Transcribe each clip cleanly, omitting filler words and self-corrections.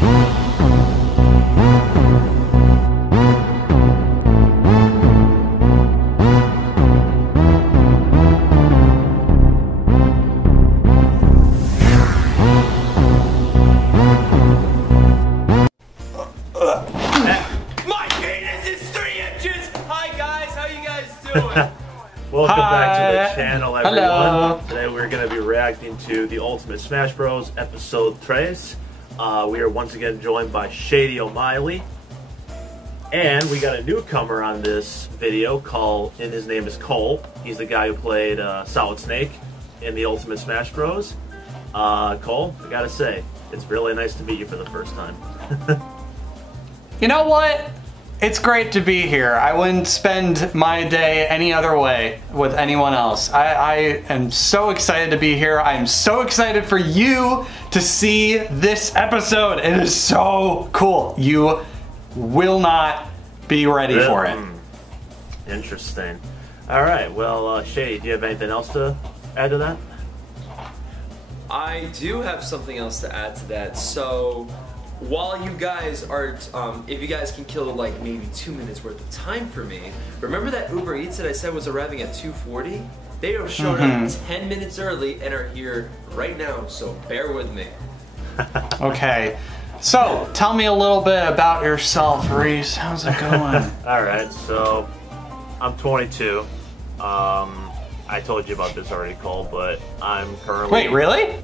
Welcome back to the channel, everyone. Hello. Today we're going to be reacting to the Ultimate Smash Bros. Episode 3. We are once again joined by Shady O'Malley. And we got a newcomer on this video and his name is Cole. He's the guy who played Solid Snake in the Ultimate Smash Bros. Cole, I gotta say, it's really nice to meet you for the first time. You know what? It's great to be here. I wouldn't spend my day any other way with anyone else. I am so excited to be here. I am so excited for you to see this episode. It is so cool. You will not be ready for it. Interesting. All right. Well, Shady, do you have anything else to add to that? I do have something else to add to that. So, while you guys are, if you guys can kill like maybe 2 minutes worth of time for me, remember that Uber Eats that I said was arriving at 2:40? They have shown up 10 minutes early and are here right now, so bear with me. Okay, so tell me a little bit about yourself, Reese. How's it going? All right, so I'm 22. I told you about this already, Cole, but I'm currently... Wait, really?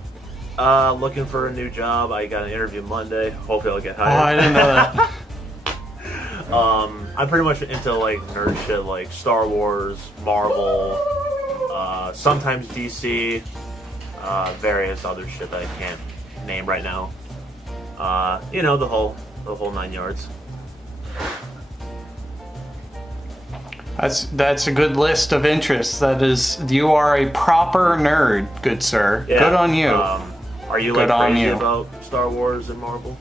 Looking for a new job. I got an interview Monday. Hopefully I'll get hired. Oh, I didn't know that. I'm pretty much into like nerd shit like Star Wars, Marvel, sometimes DC, various other shit that I can't name right now. You know, the whole 9 yards. That's a good list of interests. That is, you are a proper nerd, good sir. Yeah. Good on you. Are you like crazy about Star Wars and Marvel?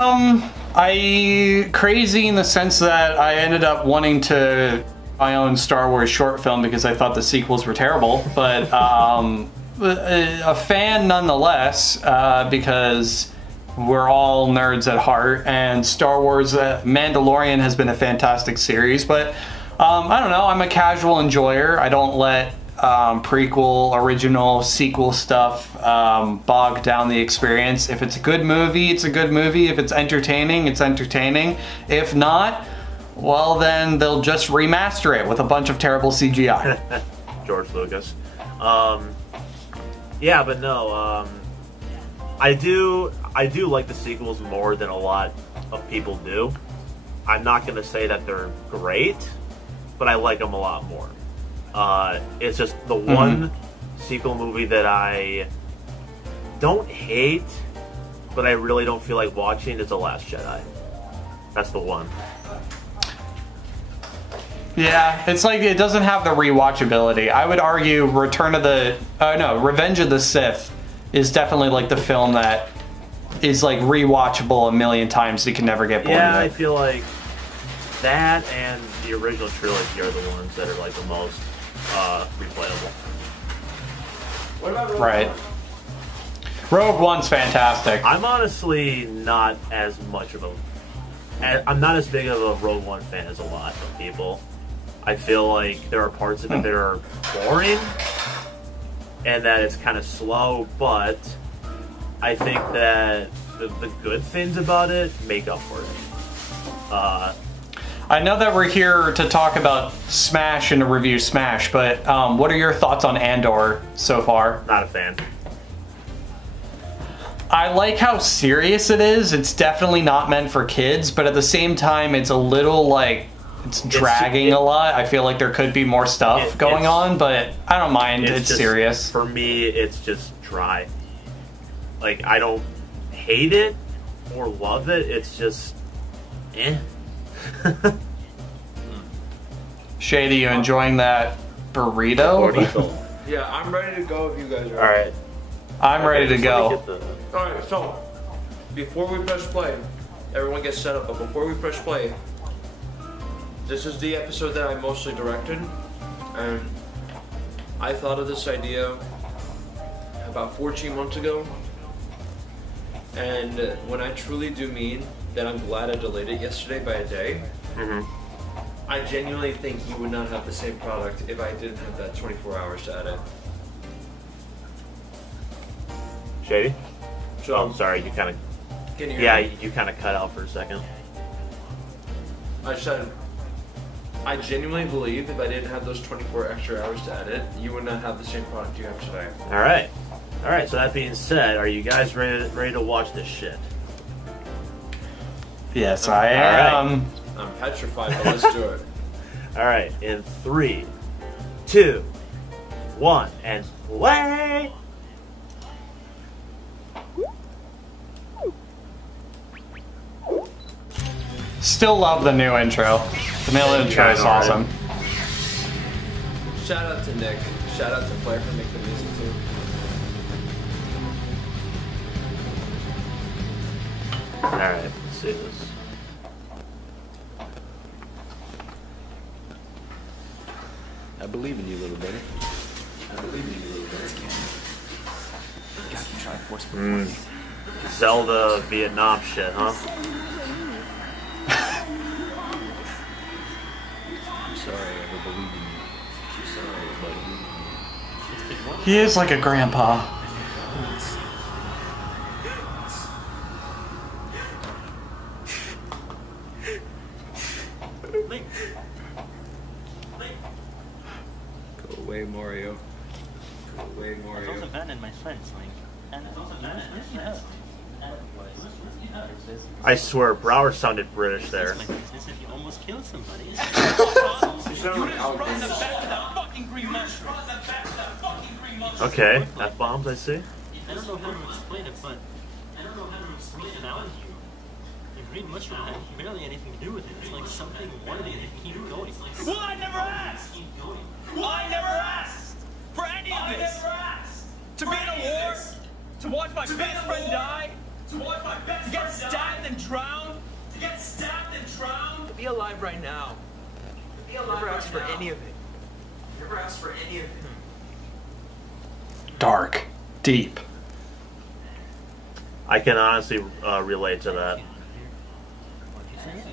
I crazy in the sense that I ended up wanting to my own Star Wars short film because I thought the sequels were terrible, but a fan nonetheless, because we're all nerds at heart, and Star Wars Mandalorian has been a fantastic series, but I don't know, I'm a casual enjoyer. I don't let prequel, original, sequel stuff bog down the experience. If it's a good movie, it's a good movie. If it's entertaining, it's entertaining. If not, well then they'll just remaster it with a bunch of terrible CGI. George Lucas. Yeah, but no, I do like the sequels more than a lot of people do. I'm not gonna say that they're great, but I like them a lot more. It's just the one sequel movie that I don't hate, but I really don't feel like watching is The Last Jedi. That's the one. Yeah, it's like it doesn't have the rewatchability. I would argue Revenge of the Sith is definitely like the film that is like rewatchable a million times. You can never get bored of it. I feel like that and the original trilogy are the ones that are like the most replayable. What about Rogue One? Rogue One's fantastic. I'm honestly not as much of I'm not as big of a Rogue One fan as a lot of people. I feel like there are parts of it that are boring and that it's kind of slow, but I think that the good things about it make up for it. I know that we're here to talk about Smash and to review Smash, but what are your thoughts on Andor so far? Not a fan. I like how serious it is. It's definitely not meant for kids, but at the same time, it's a little like, it's dragging a lot. I feel like there could be more stuff going on, but I don't mind. It's just serious. For me, it's just dry. Like, I don't hate it or love it. It's just, eh. Shady, you enjoying that burrito? Yeah, I'm ready to go if you guys are. Alright. I'm ready to go. Alright, so before we press play, everyone gets set up, but before we press play, this is the episode that I mostly directed, and I thought of this idea about 14 months ago, And when I truly do mean that I'm glad I delayed it yesterday by a day, I genuinely think you would not have the same product if I didn't have that 24 hours to edit. Shady? So, Oh, I'm sorry, you kind of... Can you hear Yeah, me? you kind of cut out for a second. I said, I genuinely believe if I didn't have those 24 extra hours to edit, you would not have the same product you have today. Alright. Alright, so that being said, are you guys ready to watch this shit? Yes, I am. Right. I'm petrified, but let's do it. Alright, in 3, 2, 1, and play! Still love the new intro. The new intro is awesome. Shout out to Nick. Shout out to Flair for making the music too. Alright, let's see this. I believe in you, little buddy. I believe in you, little buddy. God, you try force before me. Zelda Vietnam shit, huh? I'm sorry I ever believed in you. I'm sorry, buddy. He is like a grandpa. Go away, Mario. Go away, Mario. Those abandoned my friends, Link. And I swear, Brower sounded British there. my business if you almost killed somebody. You sound like Alabama. Okay, F-bombs, I see. I don't know how to explain it, but we found you. The green mushroom had barely anything to do with it. It's like something wanted you to keep going. Well, I never asked! I never asked for any of this! To be in a war? To watch my best friend die? To get stabbed and drowned? To be alive right now. Never asked for any of it. Dark. Deep. I can honestly relate to that. Why'd you say yes?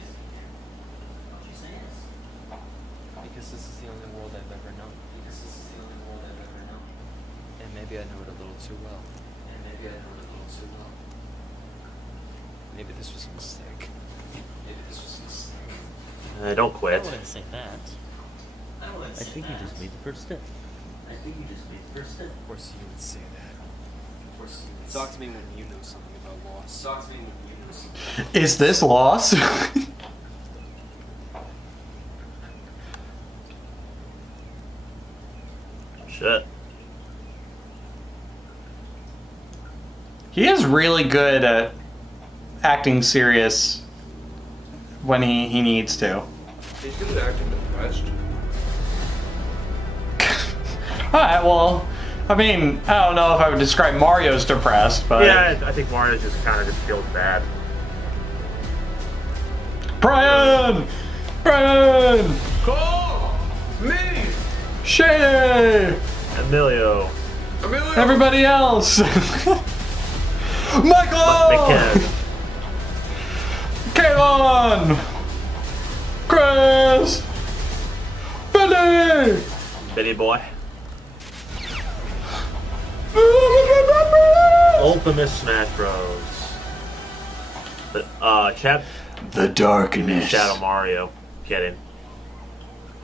Because this is the only world I've ever known. And maybe I know it a little too well. Maybe this was a mistake. Don't I quit. wouldn't say that. I think you just made the first step. Of course you would say that. Talk to me when you know something about loss. Is this loss? Shit. He is really good at acting serious when he needs to. He's good at acting depressed. Alright, well, I mean, I don't know if I would describe Mario as depressed, but... Yeah, I think Mario just kind of just feels bad. Brian! Brian! Call me! Shady! Emilio. Emilio! Everybody else! Michael! McKen. Kayvon! Chris! Billy! Bitty boy. Ultimate Smash Bros. Chat. The darkness. Shadow Mario. Kidding.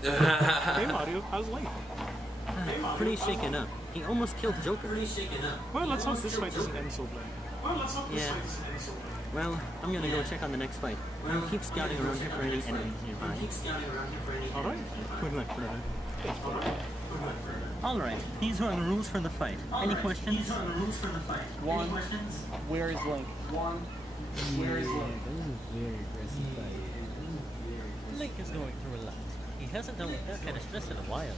Hey Mario, how's Link? Pretty shaken up. He almost killed Joker. Well, let's hope this fight doesn't end so bad. Yeah. Well, I'm gonna go check on the next fight. I'll keep scouting around here for any enemies nearby. Alright, good luck, brother. Alright, these are the rules for the fight. Any questions? One, where is Link? Where is Link? Link is going through a lot. He hasn't dealt with that kind of stress in a while.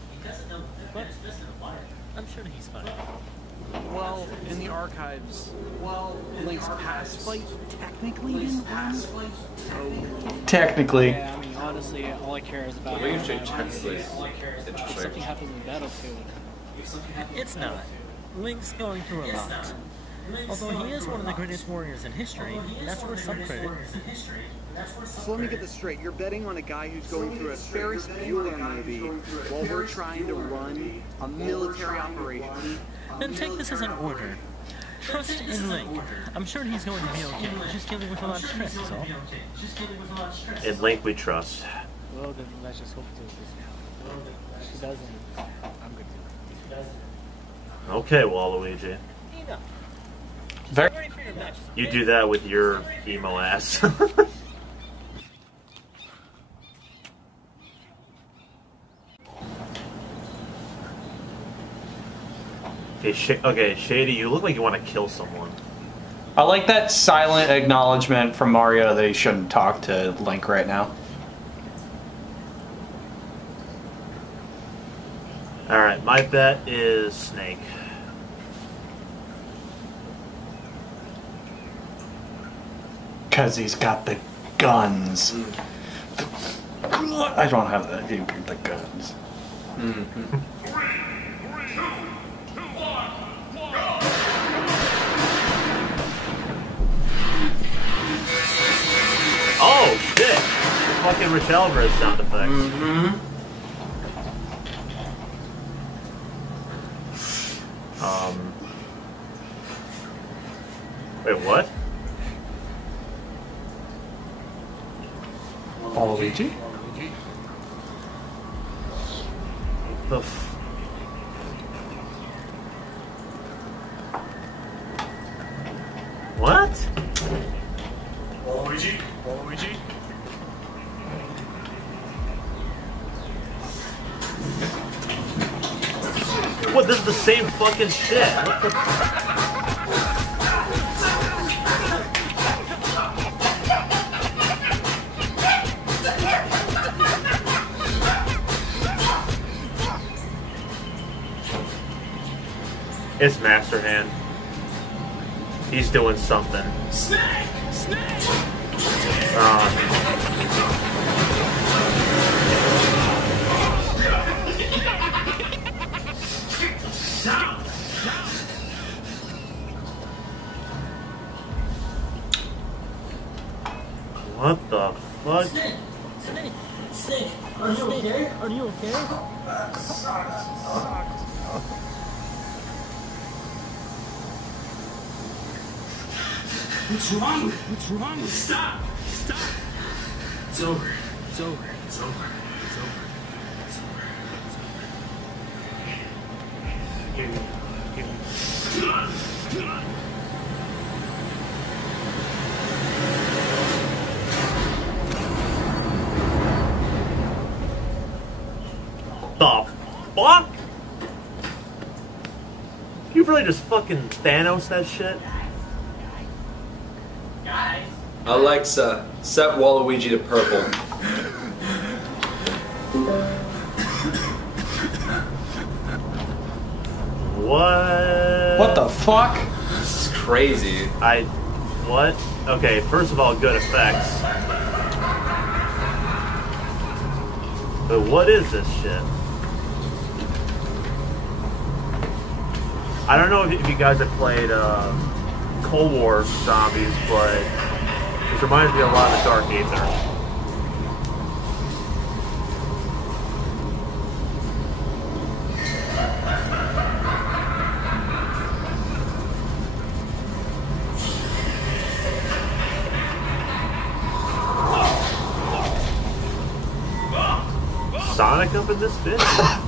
But I'm sure he's fine. Well, in the archives, Link's past fight technically didn't win. Technically. Yeah, I mean, honestly, all I care is about What do you say technically? if Interesting. something happens in the battlefield. It's not. Link's going through a lot. Although he is one of the greatest warriors in history, that's worth some credit. So let me get this straight. You're betting on a guy who's going through a Ferris Bueller movie while we're trying to run a military operation. Then take this as an order. Trust in Link. I'm sure he's going to be okay. Just dealing with a lot of stress, that's all. In Link we trust. Well, then let's just hope to this now. If she doesn't, I'm good to. Okay, Waluigi. Very. You do that with your emo ass. Okay, Shady, you look like you want to kill someone. I like that silent acknowledgement from Mario that he shouldn't talk to Link right now. Alright, my bet is Snake. Because he's got the guns. I don't have the guns. Oh shit! Fucking Rich Alvarez sound effects. Wait, what? Waluigi? The what? Waluigi? Waluigi? What? This is the same fucking shit. What the It's Master Hand. He's doing something. Snake! Snake! What the fuck? Snake, are you okay? Are you okay? What's wrong? What's wrong? Stop! Stop! It's over. It's over. It's over. It's over. It's over. It's over. Give me. Give me. The fuck? You really just fucking Thanos that shit? Alexa, set Waluigi to purple. What? What the fuck? This is crazy. What? Okay, first of all, good effects. But what is this shit? I don't know if you guys have played Cold War Zombies, but this reminds me a lot of Dark Aether. Sonic up in this bitch?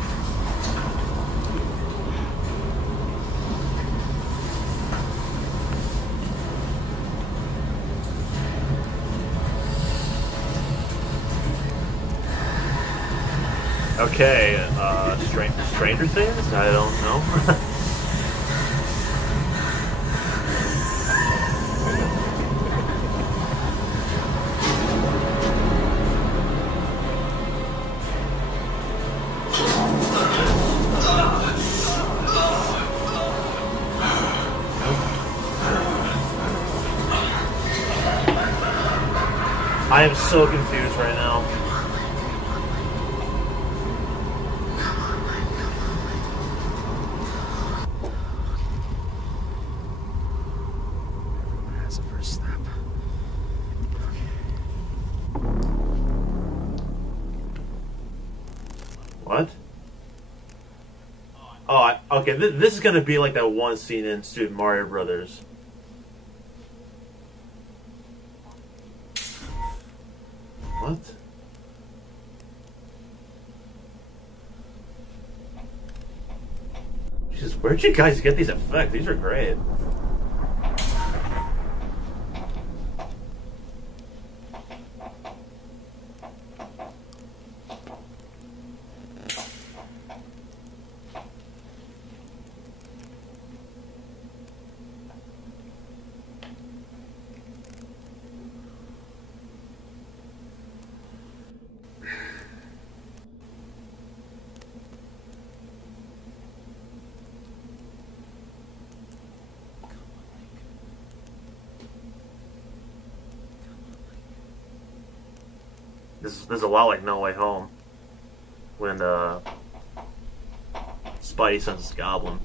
Okay, Stranger Things? I don't know. I am so confused right now. has a first step. What? Oh, okay. This is gonna be like that one scene in Super Mario Brothers. What? Jesus, where'd you guys get these effects? These are great. This is a lot like No Way Home, when Spidey sends his goblin.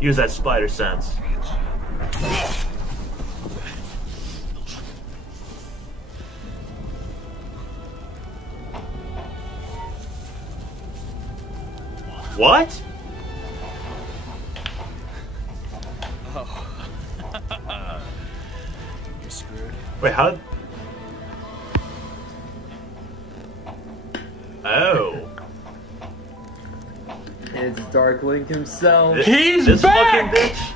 Use that spider sense. What? Wait, how? Oh. It's Dark Link himself. He's back! Fucking bitch.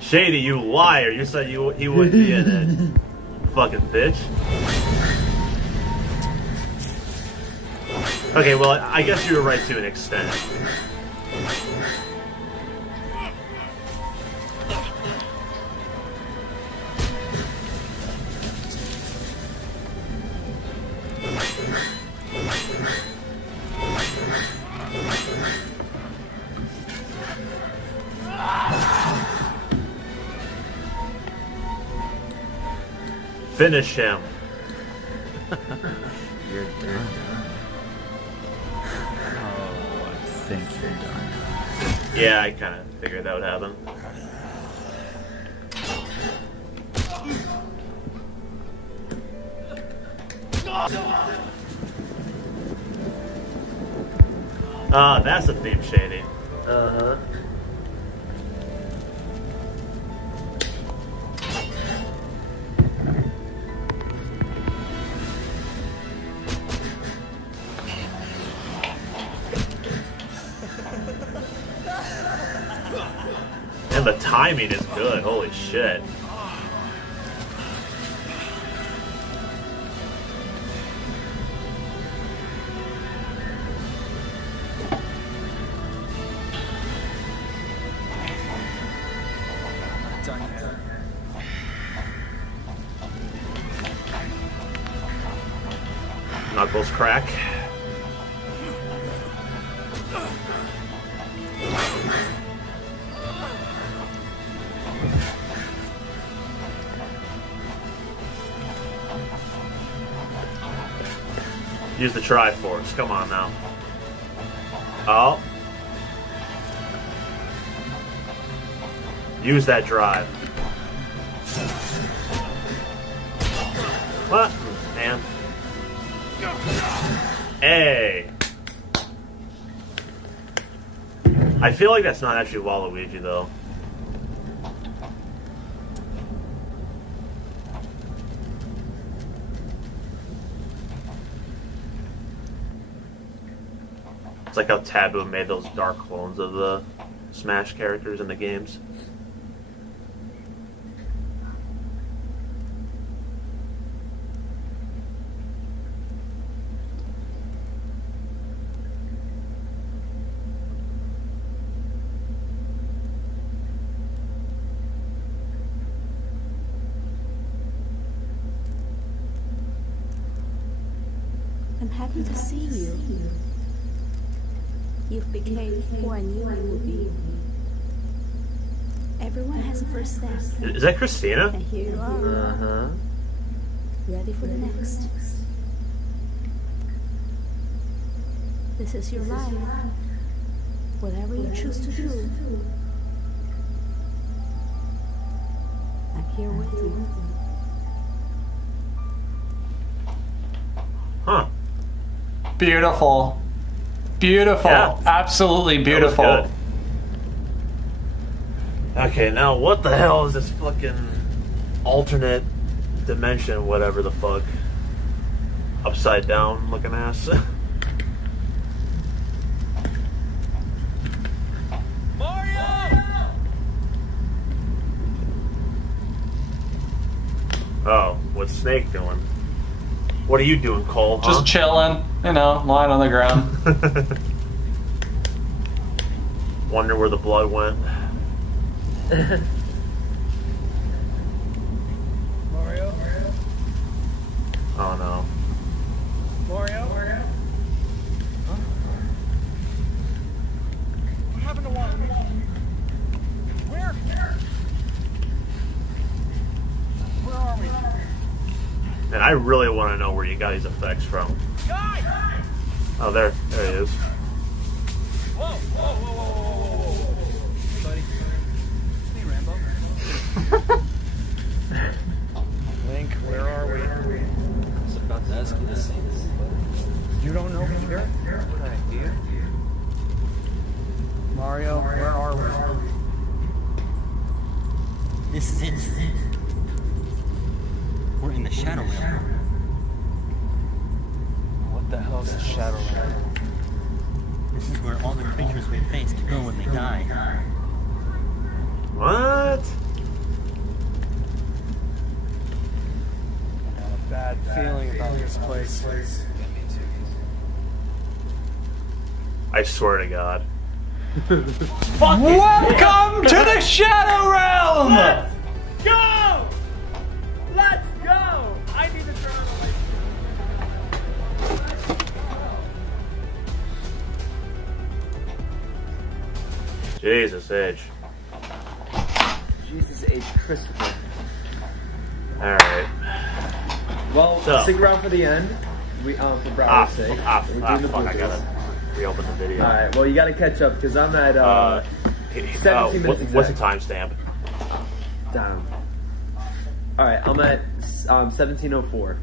Shady, you liar. You said he wouldn't be in it. Fucking bitch. Okay, well, I guess you were right to an extent. Finish him. You're done. Oh, I think you're done. Yeah, I kind of figured that would happen. Ah, that's the theme, Shady. Uh-huh. And the timing is good, holy shit. Knuckles crack. Use the Triforce. Come on now. Oh. Use that drive. What? Man. Hey. I feel like that's not actually Waluigi though. It's like how Taboo made those dark clones of the Smash characters in the games. I'm happy to see you. You've become who I knew you would be. Everyone has a first step. Is that Christina? And here you are. Uh-huh. Ready for the next. This is your life. Whatever you choose to do, here with you. Huh. Beautiful. Beautiful. Yeah. Absolutely beautiful. That was good. Okay, now what the hell is this fucking alternate dimension, whatever the fuck? Upside down looking ass. Oh, what's Snake doing? What are you doing, Cole? Just chilling, you know, lying on the ground. Wonder where the blood went. Mario? Oh no. Mario? Huh? What happened to Waluigi? Where? Where are we? And I really want to know where you got these effects from. Guys! Oh, there he is. Whoa, whoa, whoa, whoa, whoa, whoa, whoa, whoa. Hey, buddy. It's me, Rambo. Link, where are we? I was about to ask you the same thing, buddy. You don't know either? What idea? Mario, where are we? This is it. We're in the Shadow Realm. What the hell is a Shadow Realm? This is where all the creatures we face go when they die. What? I got a bad feeling about this place. I swear to God. Welcome to the Shadow Realm! Go! Let's go! I need to turn on the lights. Jesus H. Jesus H. Christopher. Alright. Well, So. stick around for the end. We for Broward's sake. We're doing the fuck, I bloopers. gotta reopen the video. Alright, well you gotta catch up because I'm at 17 minutes what's the exact. timestamp? Down. Alright, I'm at 1704.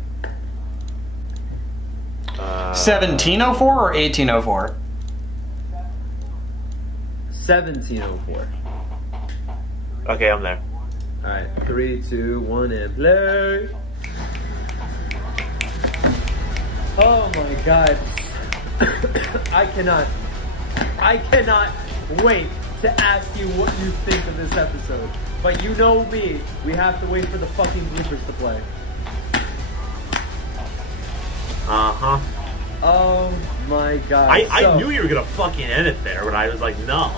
1704 or 1804? 1704. Okay, I'm there. Alright, 3, 2, 1, and play! Oh my god. I cannot wait to ask you what you think of this episode. But you know me, we have to wait for the fucking bloopers to play. Uh-huh. Oh my god. I knew you were gonna fucking end it there, but I was like, no.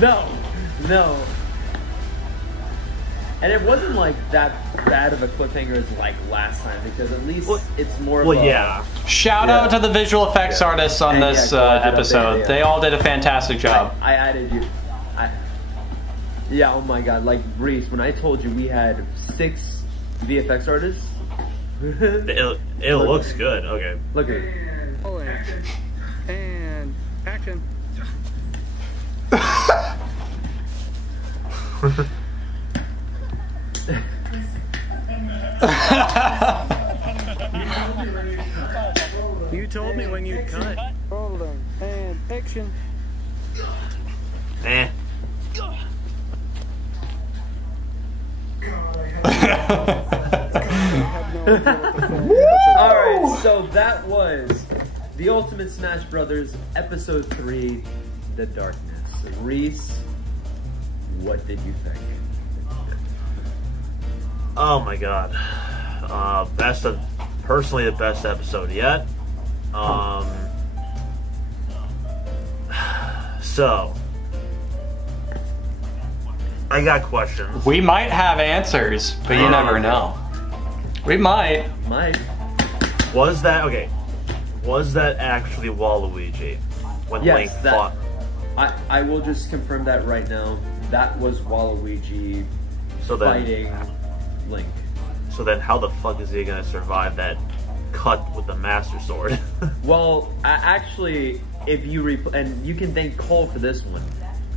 No. And it wasn't like that bad of a cliffhanger as like last time because at least it's more of a... yeah. Shout out to the visual effects artists on this episode. They all did a fantastic job. I added you. Yeah, oh my god. Like, Reese, when I told you we had 6 VFX artists... It looks good. Okay. Look at it. And action. You told me when you'd cut. Hold on. And action. Eh. Alright, so that was The Ultimate Smash Brothers Episode 3, The Darkness. Reese, what did you think? Oh my god. Personally the best episode yet. So I got questions. We might have answers, but you never know. We might. Was that actually Waluigi when Link fought? I will just confirm that right now. That was Waluigi fighting Link. So then how the fuck is he gonna survive that cut with the Master Sword? Well, actually, if you and you can thank Cole for this one.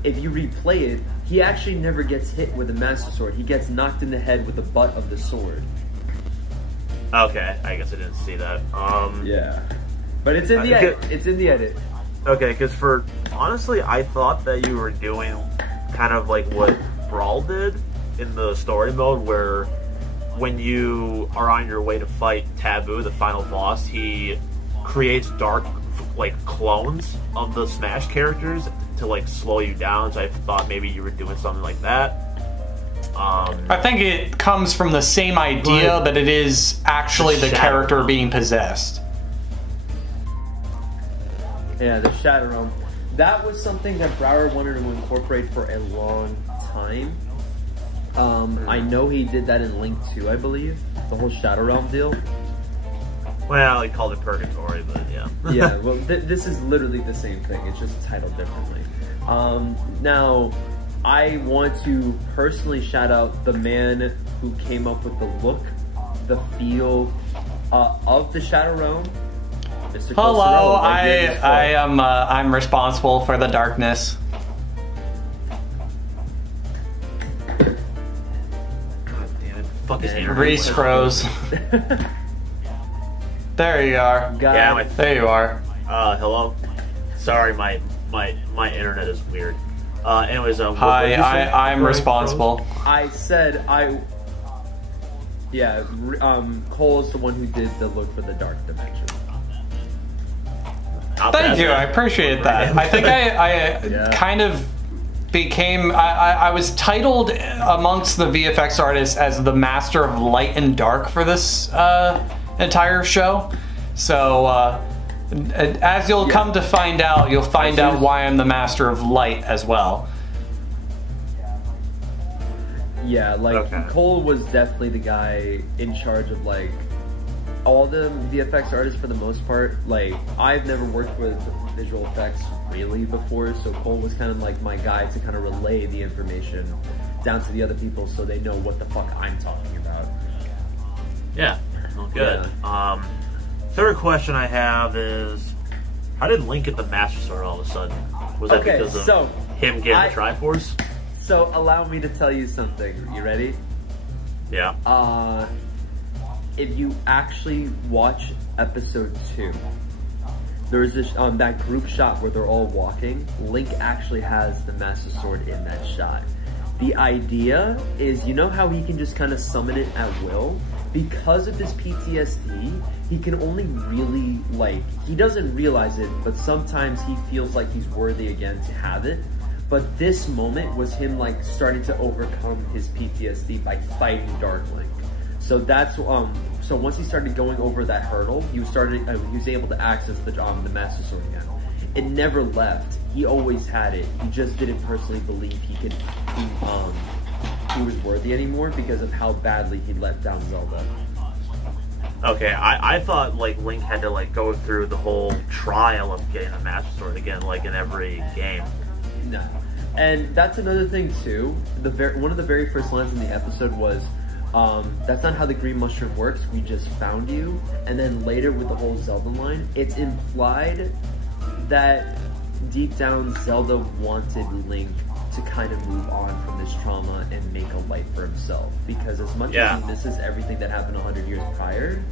if you replay it, he actually never gets hit with a Master Sword. He gets knocked in the head with the butt of the sword. Okay, I guess I didn't see that. Yeah. But it's in the edit. It's in the edit. Okay, because honestly, I thought that you were doing kind of like what Brawl did in the story mode, where when you are on your way to fight Taboo, the final boss, he creates dark, like, clones of the Smash characters to, like, slow you down. So I thought maybe you were doing something like that. I think it comes from the same idea, but it is actually the character being possessed. Yeah, the Shadow Realm. That was something that Brower wanted to incorporate for a long time. I know he did that in Link 2, I believe. The whole Shadow Realm deal. Well, he called it Purgatory, but yeah. Yeah, well, this is literally the same thing. It's just titled differently. Now, I want to personally shout out the man who came up with the look, the feel of the Shadow Realm. Mr. Hello, I'm responsible for the darkness. God damn it! Fuck his internet. Reese froze. There you are. Yeah, there you are. Hello. Sorry, my internet is weird. Anyways, hi, I'm responsible. I said yeah, Cole is the one who did the look for the dark dimension. Thank you, I appreciate that. I think I kind of became, I was titled amongst the VFX artists as the master of light and dark for this entire show. So as you'll come to find out, you'll find out why I'm the master of light as well. Yeah, like Cole was definitely the guy in charge of like all the VFX artists for the most part. Like, I've never worked with visual effects really before, so Cole was kind of like my guy to kind of relay the information down to the other people so they know what the fuck I'm talking about. Yeah, well, good. Yeah. Third question I have is, how did Link get the Master Sword all of a sudden? Was that because of him getting the Triforce? So, allow me to tell you something. You ready? Yeah. If you actually watch episode 2, there's this that group shot where they're all walking. Link actually has the Master Sword in that shot. The idea is, you know how he can just kind of summon it at will? Because of his PTSD, he can only really, like, he doesn't realize it, but sometimes he feels like he's worthy again to have it. But this moment was him, like, starting to overcome his PTSD by fighting Dark Link. So that's so once he started going over that hurdle, he was able to access the Master Sword again. It never left. He always had it. He just didn't personally believe he was worthy anymore because of how badly he let down Zelda. Okay, I thought like Link had to like go through the whole trial of getting the Master Sword again, like in every game. No, and that's another thing too. One of the very first lines in the episode was, that's not how the green mushroom works, we just found you. And then later with the whole Zelda line, it's implied that deep down Zelda wanted Link to kind of move on from this trauma and make a life for himself. Because as much as he misses everything that happened 100 years prior,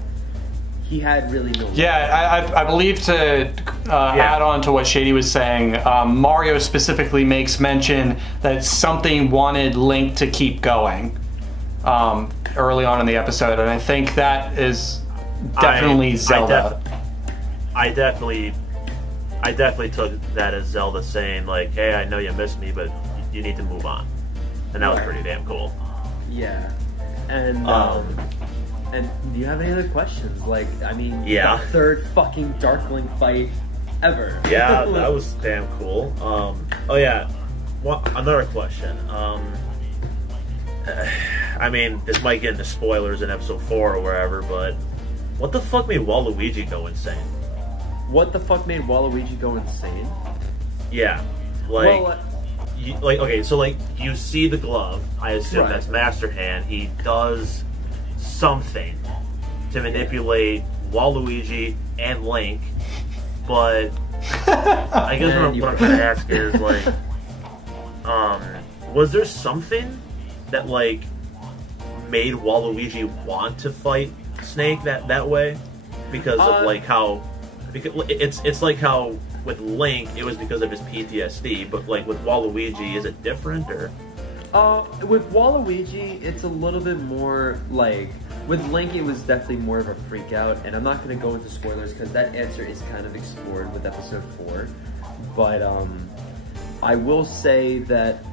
he had really no... Yeah, I believe to add on to what Shady was saying, Mario specifically makes mention that something wanted Link to keep going. Early on in the episode, and I think that is definitely Zelda. I definitely took that as Zelda saying like, "Hey, I know you missed me, but you need to move on," and that was pretty damn cool. Yeah, and do you have any other questions? Like, I mean, the third fucking Dark Link fight ever. Yeah, that was damn cool. Oh yeah, another question. I mean, this might get into spoilers in episode 4 or wherever, but what the fuck made Waluigi go insane? What the fuck made Waluigi go insane? Yeah, like, okay, so like you see the glove. I assume that's Master Hand. He does something to manipulate Waluigi and Link, but I guess what I'm trying to ask is like, Was there something that like made Waluigi want to fight Snake that way? Because of like how, because it's like how with Link it was because of his PTSD, but like with Waluigi, is it different or? With Waluigi, it's a little bit more like, with Link it was definitely more of a freak out, and I'm not going to go into spoilers because that answer is kind of explored with episode 4, but I will say that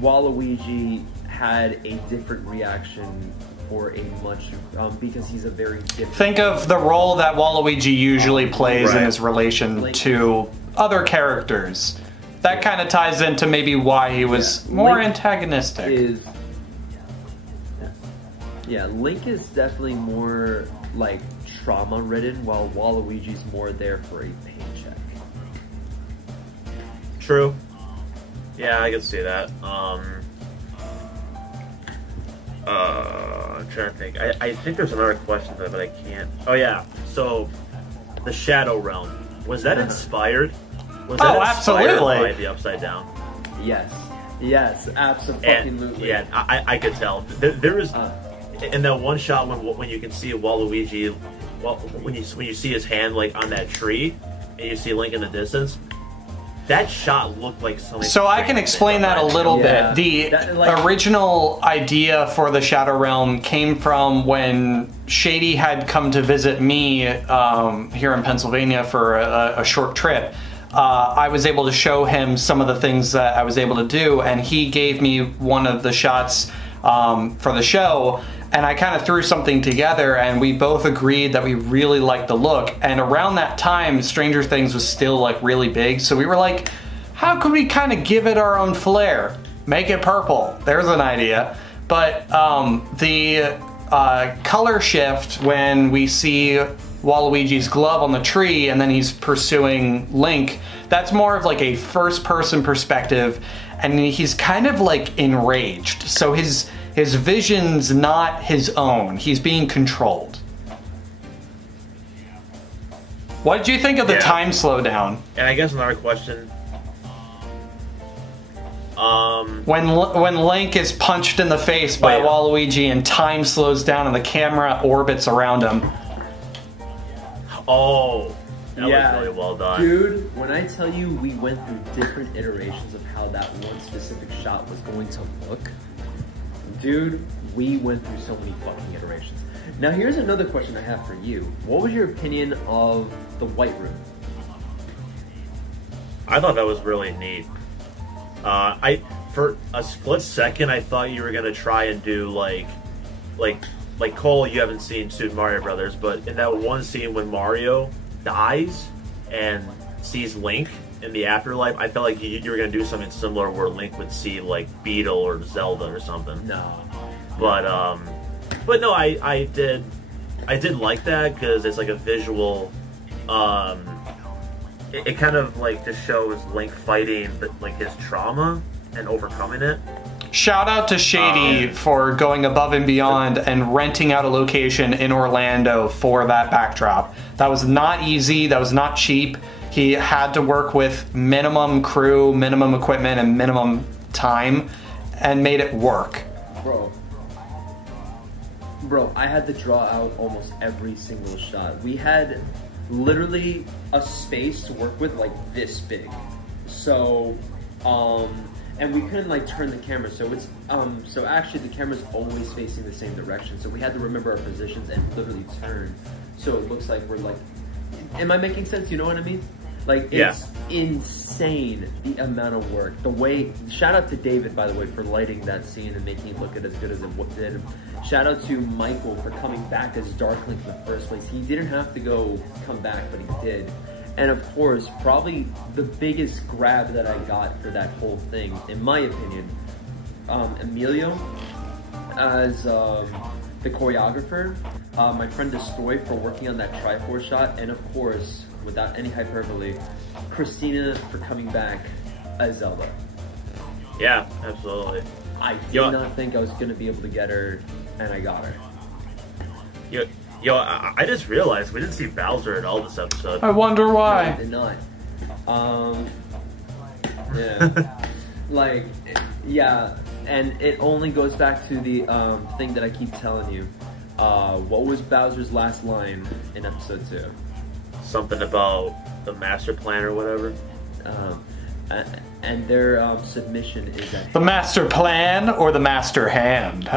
Waluigi had a different reaction for a much, because he's a very different... Think of the role that Waluigi usually plays in his relation to other characters. That kind of ties into maybe why he was more antagonistic. Link is definitely more like trauma-ridden, while Waluigi's more there for a paycheck. True. Yeah, I can see that. I'm trying to think. I think there's another question though, but I can't. Oh yeah. So, the Shadow Realm, was that inspired? Was that inspired by the Upside Down? Yes. Yes, absolutely. Yeah, I could tell. There was in that one shot when you can see Waluigi, when you see his hand like on that tree, and you see Link in the distance. That shot looked like something. So I can explain that a little bit. The original idea for the Shadow Realm came from when Shady had come to visit me here in Pennsylvania for a short trip. I was able to show him some of the things that I was able to do, and he gave me one of the shots for the show, and I kind of threw something together, and we both agreed that we really liked the look. And around that time, Stranger Things was still like really big, so we were like, how could we kind of give it our own flair? Make it purple. There's an idea. But the color shift when we see Waluigi's glove on the tree and then he's pursuing Link, that's more of like a first-person perspective, and he's kind of like enraged. So his vision's not his own. He's being controlled. What did you think of the time slowdown? And I guess another question. When Link is punched in the face by Waluigi and time slows down and the camera orbits around him. Oh, that was really well done. Dude, when I tell you we went through different iterations of how that one specific shot was going to look, dude, we went through so many fucking iterations. Now here's another question I have for you. What was your opinion of the White Room? I thought that was really neat. For a split second, I thought you were gonna try and do like Cole. You haven't seen Super Mario Brothers, but in that one scene when Mario dies and sees Link in the afterlife, I felt like you were gonna do something similar where Link would see like Beetle or Zelda or something. No. But no, I did like that because it's like a visual. It kind of like just shows Link fighting, but like his trauma and overcoming it. Shout out to Shady for going above and beyond and renting out a location in Orlando for that backdrop. That was not easy. That was not cheap. He had to work with minimum crew, minimum equipment, and minimum time, and made it work. Bro, I had to draw out almost every single shot. We had literally a space to work with like this big. So, and we couldn't like turn the camera, so it's, so actually the camera's always facing the same direction. So we had to remember our positions and literally turn. So it looks like we're like, am I making sense? You know what I mean? Like, it's insane the amount of work. The way, shout out to David, by the way, for lighting that scene and making it look as good as it did. Shout out to Michael for coming back as Darklink in the first place. He didn't have to come back, but he did. And of course, probably the biggest grab that I got for that whole thing, in my opinion, Emilio as the choreographer, my friend Destroy for working on that Triforce shot, and of course, without any hyperbole, Christina for coming back as Zelda. Yeah, absolutely. I did not think I was going to be able to get her, and I got her. Yo, I just realized we didn't see Bowser at all this episode. I wonder why. No, I did not. Yeah. Like, yeah, and it only goes back to the thing that I keep telling you. What was Bowser's last line in episode 2? Something about the master plan or whatever. And their submission is that The master plan or the master hand?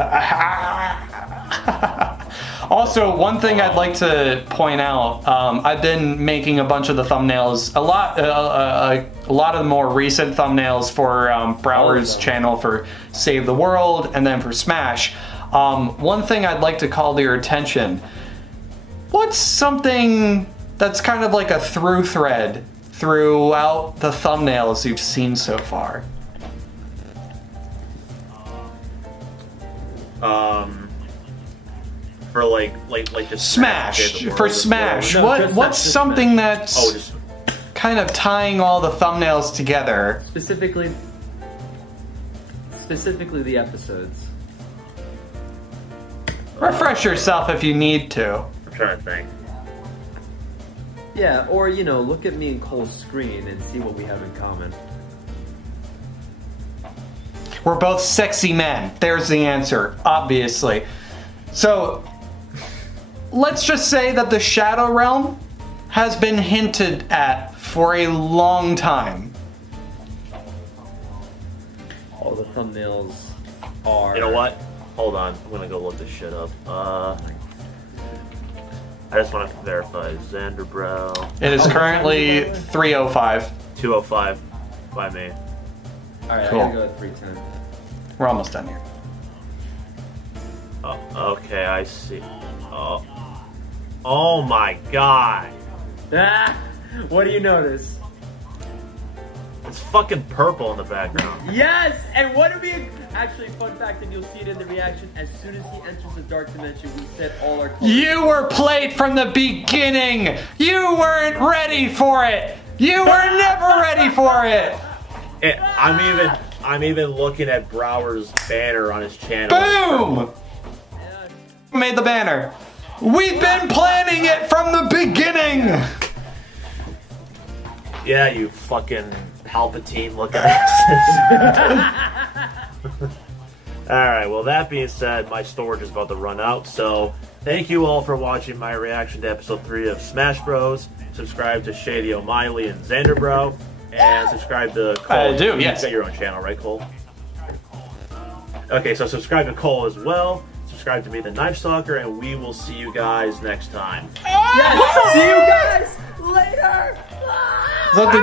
Also, one thing I'd like to point out, I've been making a bunch of the thumbnails, a lot of the more recent thumbnails for Brower's channel for Save the World and then for Smash. One thing I'd like to call to your attention, what's something that's kind of like a through thread throughout the thumbnails you've seen so far? For like just Smash. For Smash. No, What's something Smash. that's kind of tying all the thumbnails together? specifically the episodes. Refresh yourself if you need to. I'm trying to think. Yeah, or you know, look at me and Cole's screen and see what we have in common. We're both sexy men. There's the answer, obviously. So, let's just say that the Shadow Realm has been hinted at for a long time. All the thumbnails are... You know what? Hold on. I'm gonna go look this shit up. I just want to verify. Xanderbrow. It is currently 3:05. 2:05 by me. Alright, Cool. I gotta go at 3:10. We're almost done here. Oh, okay, I see. Oh. Oh my god. Ah! What do you notice? It's fucking purple in the background. Yes! And what do we... Actually, fun fact, and you'll see it in the reaction, as soon as he enters the dark dimension, we set all our colors. You were played from the beginning! You weren't ready for it! You were never ready for it! I'm even looking at Brower's banner on his channel. Boom! Who made the banner? We've been planning it from the beginning! Yeah, you fucking Palpatine looking asses. Alright, well that being said, my storage is about to run out, so thank you all for watching my reaction to episode 3 of Smash Bros. Subscribe to Shady O'Malley and Xanderbrow, and subscribe to Cole. I do, yes. You've got your own channel, right, Cole? Okay, so subscribe to Cole as well. Subscribe to me, the Knife Stalker, and we will see you guys next time. Yes! See you guys later! Is that the